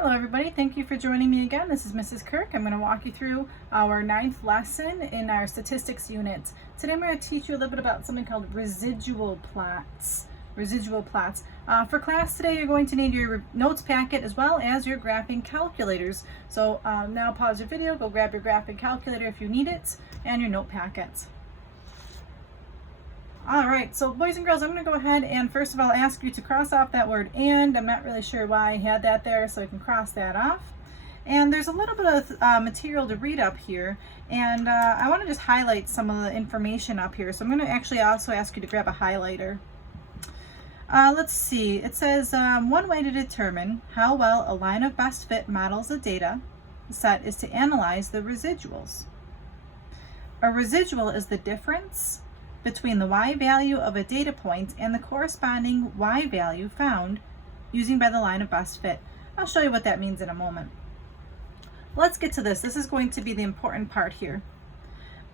Hello everybody, thank you for joining me again. This is Mrs. Kirk. I'm going to walk you through our 9th lesson in our statistics unit. Today I'm going to teach you a little bit about something called residual plots. For class today you're going to need your notes packet as well as your graphing calculators. So now pause your video, go grab your graphing calculator if you need it, and your note packets. Alright, so boys and girls, I'm going to go ahead and first of all ask you to cross off that word and. I'm not really sure why I had that there, so you can cross that off. And there's a little bit of material to read up here, and I want to just highlight some of the information up here. So I'm going to actually also ask you to grab a highlighter. Let's see, it says one way to determine how well a line of best fit models a data set is to analyze the residuals. A residual is the difference between the y value of a data point and the corresponding y value found using by the line of best fit. I'll show you what that means in a moment. Let's get to this. This is going to be the important part here.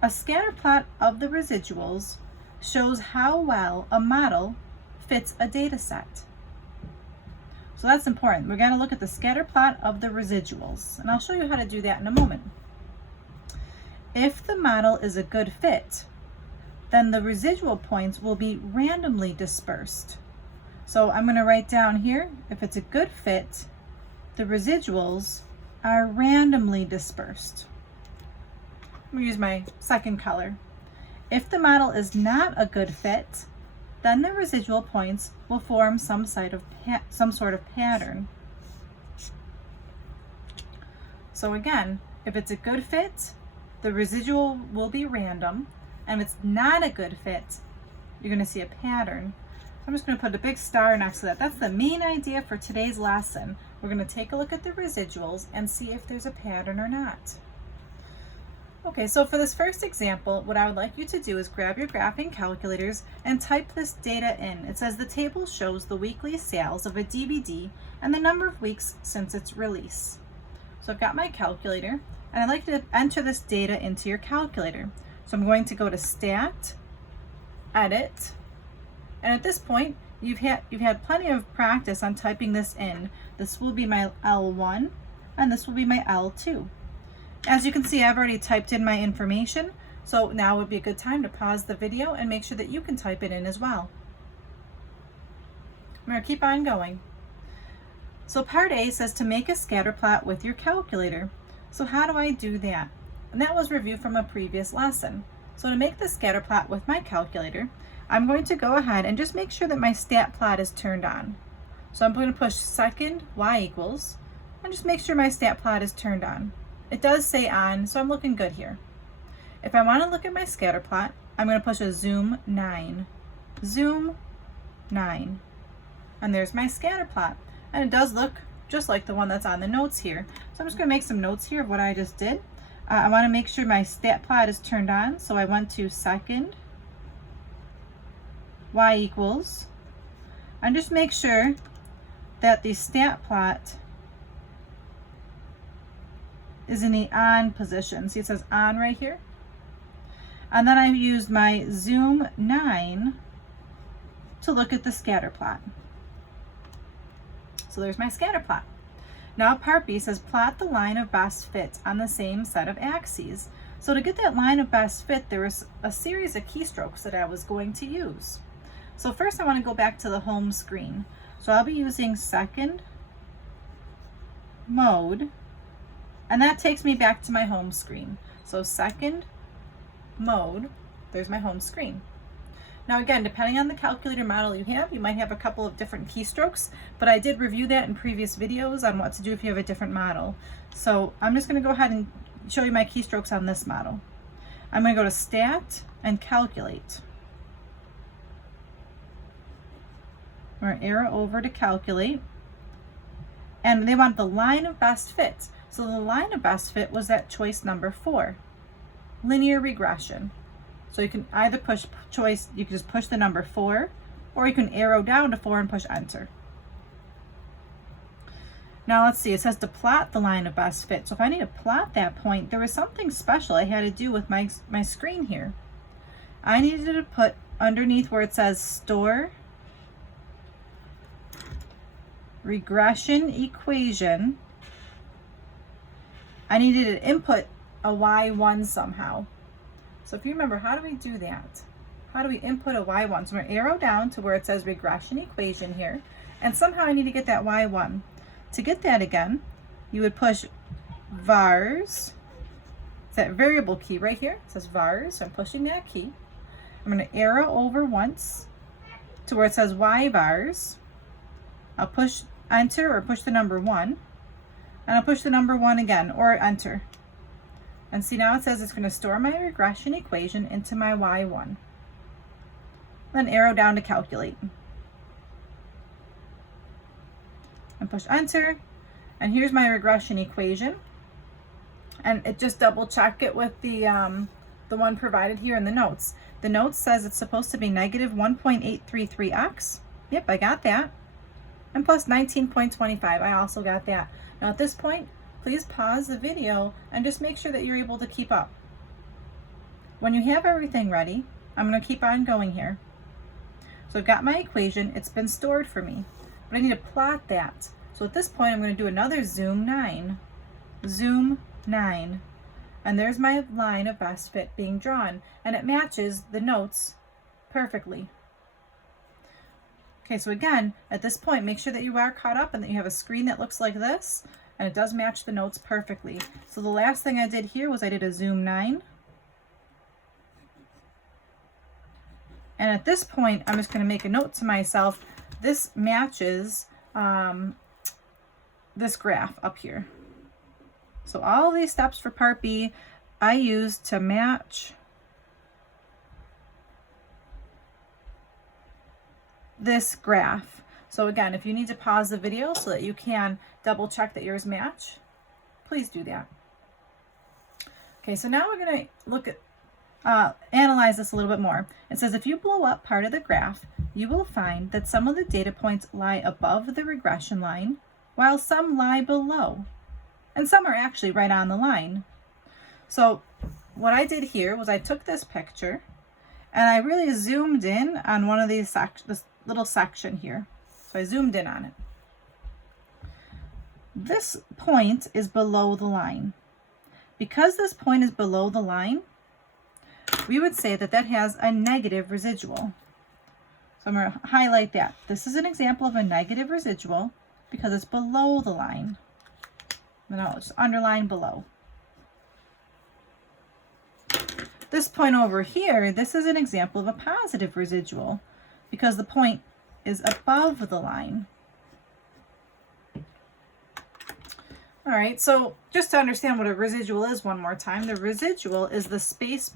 A scatter plot of the residuals shows how well a model fits a data set. So that's important. We're going to look at the scatter plot of the residuals, and I'll show you how to do that in a moment. If the model is a good fit, then the residual points will be randomly dispersed. So I'm going to write down here, if it's a good fit, the residuals are randomly dispersed. I'm going to use my second color. If the model is not a good fit, then the residual points will form some sort of pattern. So again, if it's a good fit, the residual will be random. And if it's not a good fit, you're going to see a pattern. So I'm just going to put a big star next to that. That's the main idea for today's lesson. We're going to take a look at the residuals and see if there's a pattern or not. Okay, so for this first example, what I would like you to do is grab your graphing calculators and type this data in. It says the table shows the weekly sales of a DVD and the number of weeks since its release. So I've got my calculator, and I'd like to enter this data into your calculator. So I'm going to go to Stat, Edit, and at this point you've had plenty of practice on typing this in. This will be my L1 and this will be my L2. As you can see, I've already typed in my information, so now would be a good time to pause the video and make sure that you can type it in as well. I'm going to keep on going. So part A says to make a scatter plot with your calculator. So how do I do that? And that was reviewed from a previous lesson. So to make the scatter plot with my calculator, I'm going to go ahead and just make sure that my stat plot is turned on. So I'm going to push second y equals and just make sure my stat plot is turned on. It does say on, so I'm looking good here. If I want to look at my scatter plot, I'm going to push a zoom 9. Zoom 9. And there's my scatter plot. And it does look just like the one that's on the notes here. So I'm just going to make some notes here of what I just did. I want to make sure my stat plot is turned on, so I went to second y equals, and just make sure that the stat plot is in the on position. See, it says on right here. And then I used my zoom 9 to look at the scatter plot. So there's my scatter plot. Now part B says plot the line of best fit on the same set of axes. So to get that line of best fit, there was a series of keystrokes that I was going to use. So first I want to go back to the home screen. So I'll be using second mode, and that takes me back to my home screen. So second mode, there's my home screen. Now again, depending on the calculator model you have, you might have a couple of different keystrokes, but I did review that in previous videos on what to do if you have a different model. So I'm just going to go ahead and show you my keystrokes on this model. I'm going to go to Stat and Calculate. We're going to arrow over to Calculate. And they want the line of best fit. So the line of best fit was that choice number 4, linear regression. So you can either push choice, you can just push the number 4, or you can arrow down to 4 and push enter. Now let's see, it says to plot the line of best fit. So if I need to plot that point, there was something special I had to do with my screen here. I needed to put underneath where it says store regression equation, I needed to input a y1 somehow. So if you remember, how do we do that? How do we input a y1? So I'm going to arrow down to where it says regression equation here, and somehow I need to get that y1. To get that again, you would push vars, it's that variable key right here, it says vars, so I'm pushing that key. I'm going to arrow over once to where it says y vars. I'll push enter or push the number 1, and I'll push the number 1 again or enter. And see, now it says it's going to store my regression equation into my y1. Then arrow down to calculate. And push enter. And here's my regression equation. And it just double check it with the one provided here in the notes. The notes says it's supposed to be negative 1.833x. Yep, I got that. And plus 19.25, I also got that. Now at this point, please pause the video and just make sure that you're able to keep up. When you have everything ready, I'm going to keep on going here. So I've got my equation, it's been stored for me, but I need to plot that. So at this point, I'm going to do another zoom 9. Zoom 9. And there's my line of best fit being drawn, and it matches the notes perfectly. Okay, so again, at this point, make sure that you are caught up and that you have a screen that looks like this, and it does match the notes perfectly. So the last thing I did here was I did a zoom 9. And at this point, I'm just going to make a note to myself, this matches this graph up here. So all these steps for part B, I used to match this graph. So again, if you need to pause the video so that you can double check that yours match, please do that. Okay, so now we're going to look at analyze this a little bit more. It says if you blow up part of the graph, you will find that some of the data points lie above the regression line, while some lie below, and some are actually right on the line. So what I did here was I took this picture and I really zoomed in on one of these this little section here. So I zoomed in on it. This point is below the line. Because this point is below the line, we would say that that has a negative residual. So I'm going to highlight that. This is an example of a negative residual because it's below the line. And I'll just underline below. This point over here, this is an example of a positive residual because the point is above the line. All right, so just to understand what a residual is one more time, the residual is the space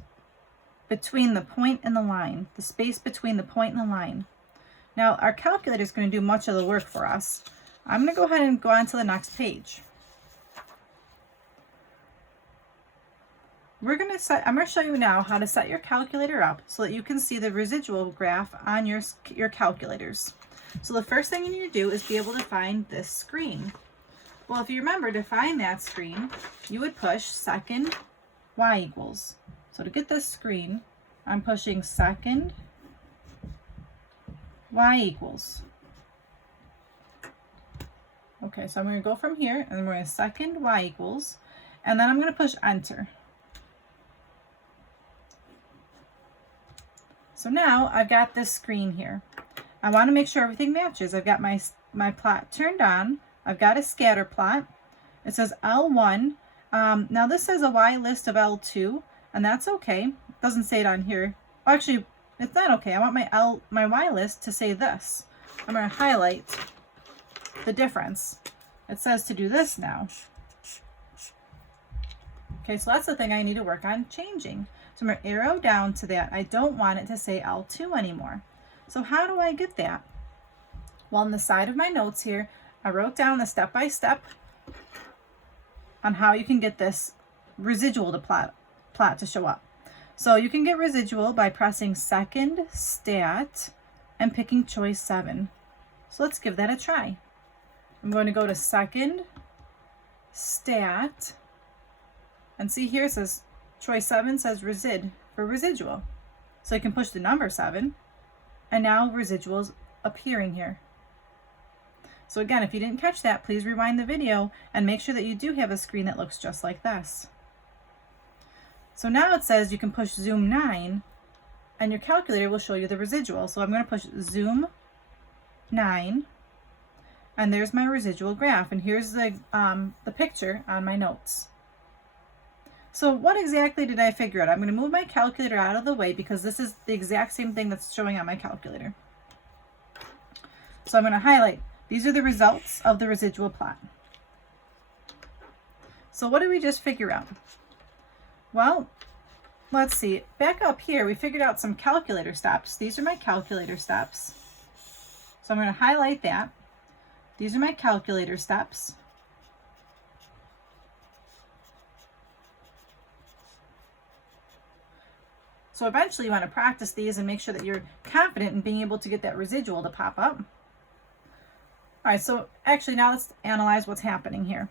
between the point and the line, the space between the point and the line. Now, our calculator is going to do much of the work for us. I'm going to go ahead and go on to the next page. I'm going to show you now how to set your calculator up so that you can see the residual graph on your calculators. So the first thing you need to do is be able to find this screen. Well, if you remember, to find that screen, you would push second y equals. So to get this screen, I'm pushing second y equals. Okay, so I'm going to go from here, and I'm going to second y equals, and then I'm going to push enter. So now I've got this screen here. I want to make sure everything matches. I've got my plot turned on. I've got a scatter plot. It says L1. Now this says a Y list of L2, and that's okay. It doesn't say it on here. Oh, actually, it's not okay. I want my Y list to say this. I'm going to highlight the difference. It says to do this now. Okay, so that's the thing I need to work on changing. So I'm going to arrow down to that. I don't want it to say L2 anymore. So how do I get that? Well, on the side of my notes here, I wrote down the step-by-step on how you can get this residual to plot to show up. So you can get residual by pressing second stat and picking choice 7. So let's give that a try. I'm going to go to second stat, and see here it says choice 7 says resid for residual. So I can push the number 7, and now residual is appearing here. So again, if you didn't catch that, please rewind the video and make sure that you do have a screen that looks just like this. So now it says you can push zoom 9 and your calculator will show you the residual. So I'm going to push zoom 9 and there's my residual graph, and here's the picture on my notes. So what exactly did I figure out? I'm going to move my calculator out of the way because this is the exact same thing that's showing on my calculator. So I'm going to highlight. These are the results of the residual plot. So what did we just figure out? Well, let's see. Back up here, we figured out some calculator steps. These are my calculator steps. So I'm going to highlight that. These are my calculator steps. So eventually you want to practice these and make sure that you're confident in being able to get that residual to pop up. All right, so actually now let's analyze what's happening here.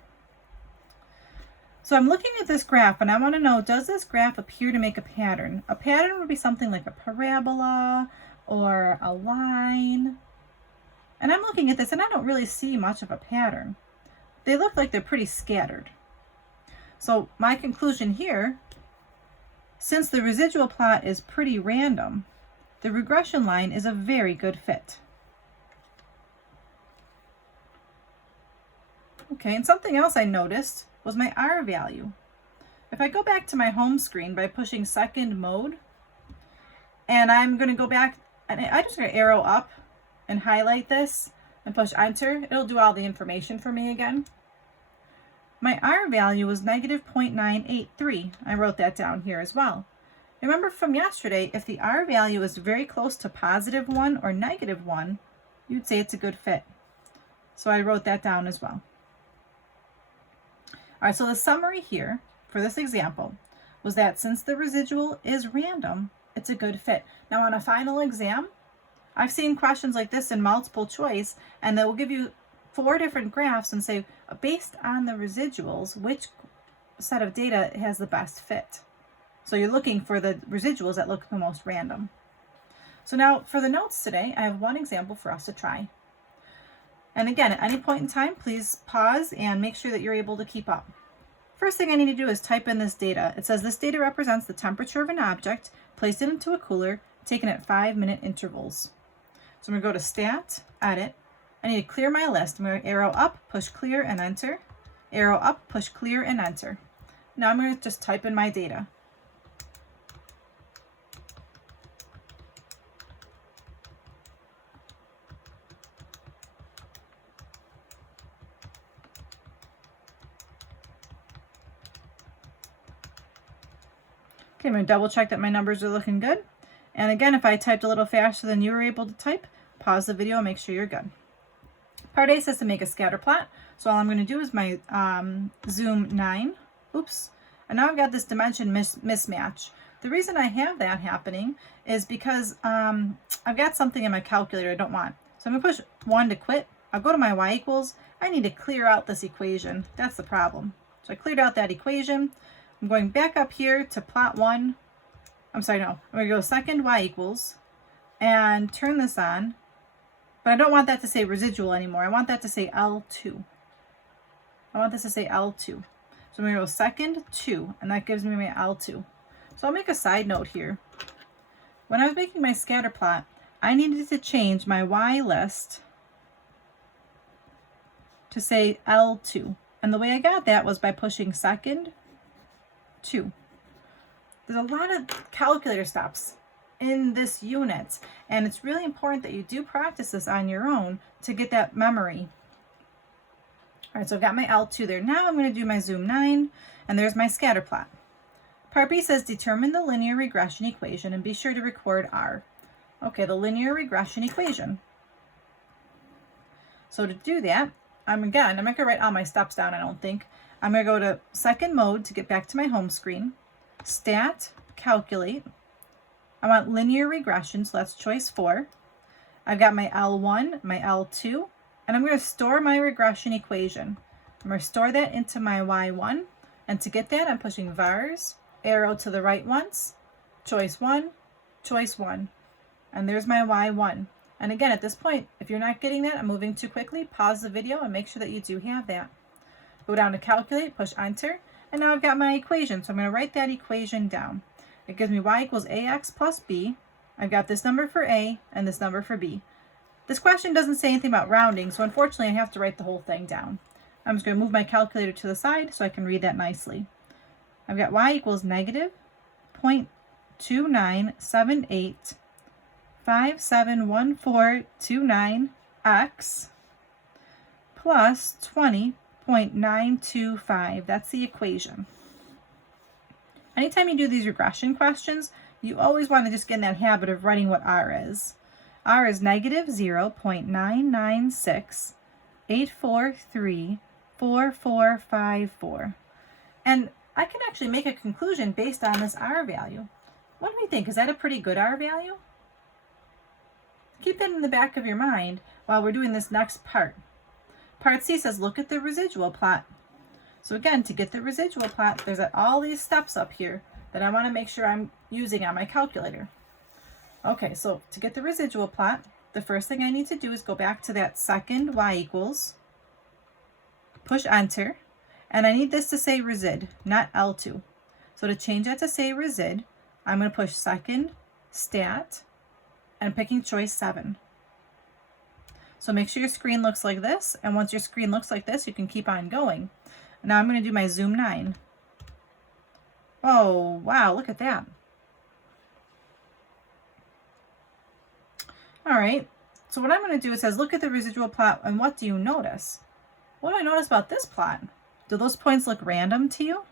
So I'm looking at this graph and I want to know, does this graph appear to make a pattern? A pattern would be something like a parabola or a line. And I'm looking at this and I don't really see much of a pattern. They look like they're pretty scattered. So my conclusion here, since the residual plot is pretty random, the regression line is a very good fit. Okay, and something else I noticed was my R value. If I go back to my home screen by pushing second mode, and I'm going to go back, and I'm just going to arrow up and highlight this and push enter, it'll do all the information for me again. My R value was negative 0.983. I wrote that down here as well. Remember from yesterday, if the R value is very close to positive 1 or negative 1, you'd say it's a good fit. So I wrote that down as well. All right, so the summary here for this example was that since the residual is random, it's a good fit. Now on a final exam, I've seen questions like this in multiple choice, and they will give you 4 different graphs and say, based on the residuals, which set of data has the best fit? So you're looking for the residuals that look the most random. So now for the notes today, I have one example for us to try. And again, at any point in time, please pause and make sure that you're able to keep up. First thing I need to do is type in this data. It says this data represents the temperature of an object, placed it into a cooler, taken at 5-minute intervals. So I'm going to go to Stat, Edit. I need to clear my list. I'm going to arrow up, push clear, and enter. Arrow up, push clear, and enter. Now I'm going to just type in my data. Okay, I'm going to double check that my numbers are looking good. And again, if I typed a little faster than you were able to type, pause the video and make sure you're good. Part A says to make a scatter plot. So all I'm going to do is my zoom 9. Oops. And now I've got this dimension mismatch. The reason I have that happening is because I've got something in my calculator I don't want. So I'm going to push 1 to quit. I'll go to my y equals. I need to clear out this equation. That's the problem. So I cleared out that equation. I'm going back up here to plot 1. I'm sorry, no. I'm going to go second y equals and turn this on. But I don't want that to say residual anymore. I want that to say L2. I want this to say L2. So I'm going to go second 2, and that gives me my L2. So I'll make a side note here. When I was making my scatter plot, I needed to change my y list to say L2. And the way I got that was by pushing second 2. There's a lot of calculator steps in this unit, and it's really important that you do practice this on your own to get that memory. All right, so I've got my L2 there. Now I'm going to do my zoom 9, and there's my scatter plot. Part B says determine the linear regression equation and be sure to record R. Okay, the linear regression equation. So to do that, I'm not going to write all my steps down, I don't think. I'm going to go to second mode to get back to my home screen. Stat, calculate. I want linear regression, so that's choice 4. I've got my L1, my L2, and I'm going to store my regression equation. I'm going to store that into my Y1, and to get that, I'm pushing vars, arrow to the right once, choice 1, and there's my Y1. And again, at this point, if you're not getting that, I'm moving too quickly, pause the video and make sure that you do have that. Go down to calculate, push enter, and now I've got my equation. So I'm going to write that equation down. It gives me y equals ax plus b. I've got this number for a and this number for b. This question doesn't say anything about rounding, so unfortunately I have to write the whole thing down. I'm just going to move my calculator to the side so I can read that nicely. I've got y equals negative 0.2978571429x plus 20.925. That's the equation. Anytime you do these regression questions, you always want to just get in that habit of writing what r is. R is negative 0.996843454. And I can actually make a conclusion based on this r value. What do we think? Is that a pretty good r value? Keep that in the back of your mind while we're doing this next part. Part C says look at the residual plot. So again, to get the residual plot, there's all these steps up here that I want to make sure I'm using on my calculator. Okay, so to get the residual plot, the first thing I need to do is go back to that second y equals, push enter, and I need this to say resid, not L2. So to change that to say resid, I'm going to push second, stat, and I'm picking choice 7. So make sure your screen looks like this, and once your screen looks like this, you can keep on going. Now I'm going to do my zoom 9. Oh, wow, look at that. All right, so what I'm going to do is says look at the residual plot, and what do you notice? What do I notice about this plot? Do those points look random to you?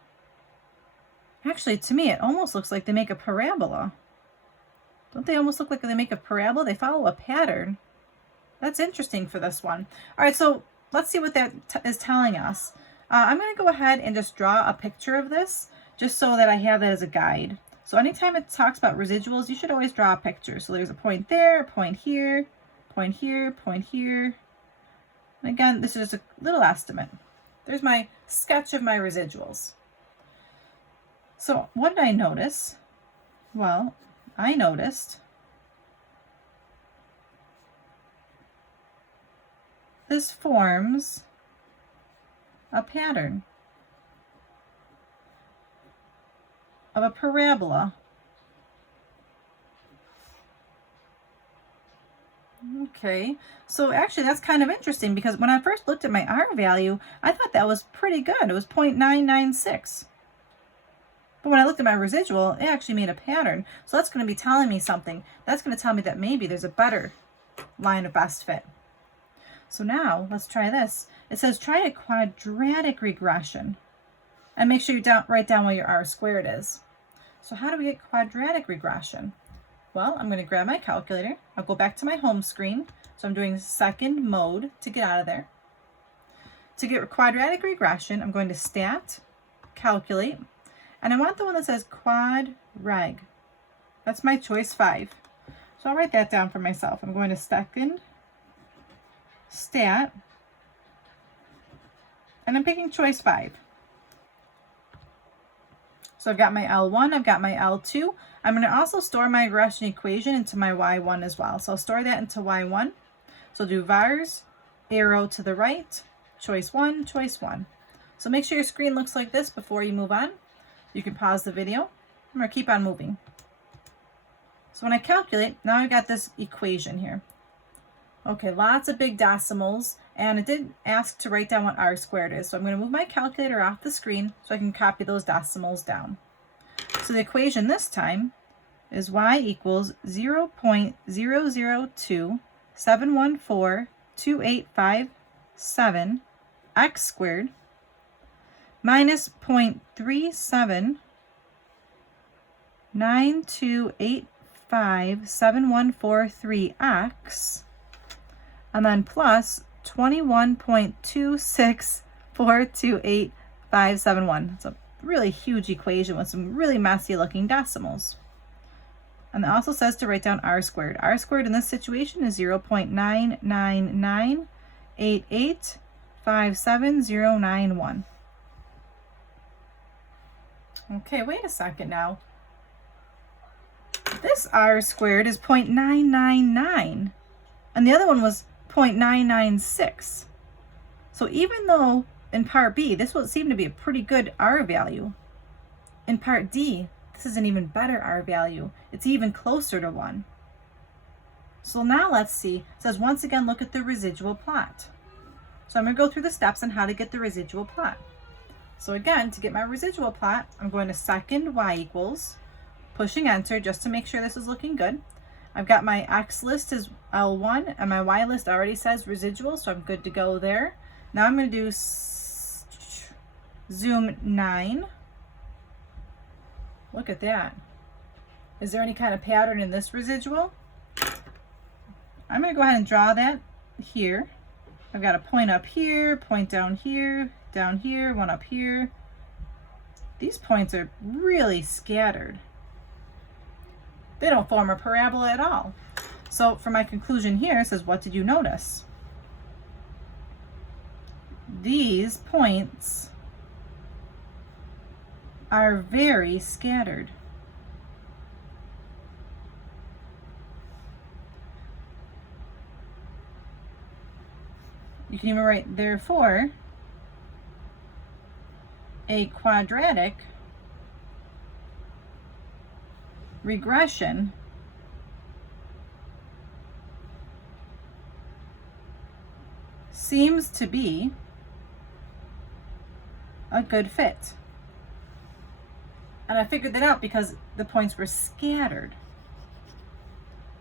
Actually, to me, it almost looks like they make a parabola. Don't they almost look like they make a parabola? They follow a pattern. That's interesting for this one. All right, so let's see what that is telling us. I'm going to go ahead and just draw a picture of this just so that I have that as a guide. So anytime it talks about residuals, you should always draw a picture. So there's a point there, a point here, point here, point here. And again, this is just a little estimate. There's my sketch of my residuals. So what did I notice? Well, I noticed this forms a pattern of a parabola. Okay, so actually that's kind of interesting because when I first looked at my R value, I thought that was pretty good. It was 0.996. But when I looked at my residual, it actually made a pattern. So that's going to be telling me something. That's going to tell me that maybe there's a better line of best fit. So now let's try this. It says try a quadratic regression. And make sure you write down what your R squared is. So how do we get quadratic regression? Well, I'm going to grab my calculator. I'll go back to my home screen. So I'm doing second mode to get out of there. To get quadratic regression, I'm going to stat, calculate, and I want the one that says quad reg. That's my choice 5. So I'll write that down for myself. I'm going to second, stat, and I'm picking choice 5. So I've got my L1, I've got my L2. I'm going to also store my regression equation into my Y1 as well. So I'll store that into Y1. So I'll do vars, arrow to the right, choice 1, choice 1. So make sure your screen looks like this before you move on. You can pause the video. I'm going to keep on moving. So when I calculate, now I've got this equation here. Okay, lots of big decimals, and it did ask to write down what R squared is. So I'm going to move my calculator off the screen so I can copy those decimals down. So the equation this time is y equals 0.002714285.7 x squared minus 0.3792857143x, and then plus 21.26428.571. It's a really huge equation with some really messy looking decimals. And it also says to write down R squared. R squared in this situation is 0.999885791. Okay, wait a second now. This R squared is 0.999. and the other one was 0.996. So even though in part B, this would seem to be a pretty good R value, in part D, this is an even better R value. It's even closer to 1. So now let's see. It says, once again, look at the residual plot. So I'm going to go through the steps on how to get the residual plot. So again, to get my residual plot, I'm going to second y equals, pushing enter just to make sure this is looking good. I've got my X list as L1 and my Y list already says residual, so I'm good to go there. Now I'm going to do zoom 9. Look at that. Is there any kind of pattern in this residual? I'm going to go ahead and draw that here. I've got a point up here, point down here, one up here. These points are really scattered. They don't form a parabola at all. So for my conclusion here, it says, what did you notice? These points are very scattered. You can even write, therefore, a quadratic regression seems to be a good fit. And I figured that out because the points were scattered.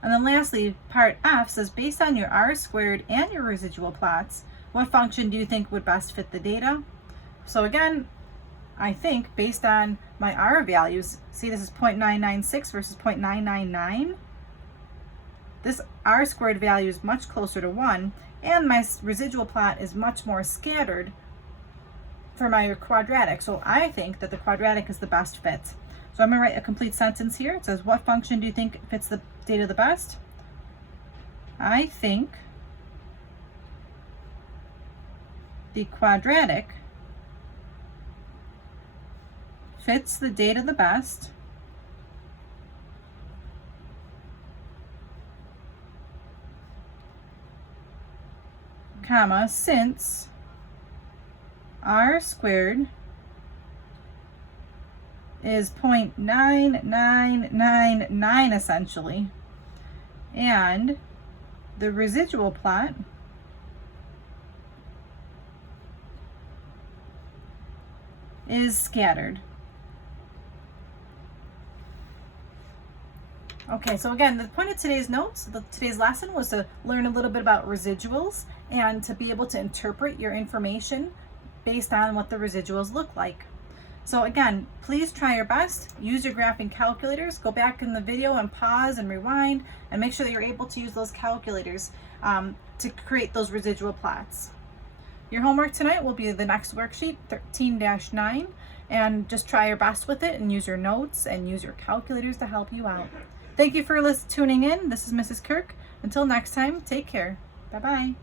And then lastly, part F says, based on your R squared and your residual plots, what function do you think would best fit the data? So again, I think based on my R values, see this is 0.996 versus 0.999. This R squared value is much closer to 1, and my residual plot is much more scattered for my quadratic. So I think that the quadratic is the best fit. So I'm going to write a complete sentence here. It says, what function do you think fits the data the best? I think the quadratic fits the data the best comma, since R squared is 0.9999 essentially, and the residual plot is scattered. Okay, so again, the point of today's notes, today's lesson was to learn a little bit about residuals and to be able to interpret your information based on what the residuals look like. So again, please try your best, use your graphing calculators, go back in the video and pause and rewind and make sure that you're able to use those calculators to create those residual plots. Your homework tonight will be the next worksheet, 13-9, and just try your best with it and use your notes and use your calculators to help you out. Thank you for tuning in. This is Mrs. Kirk. Until next time, take care. Bye-bye.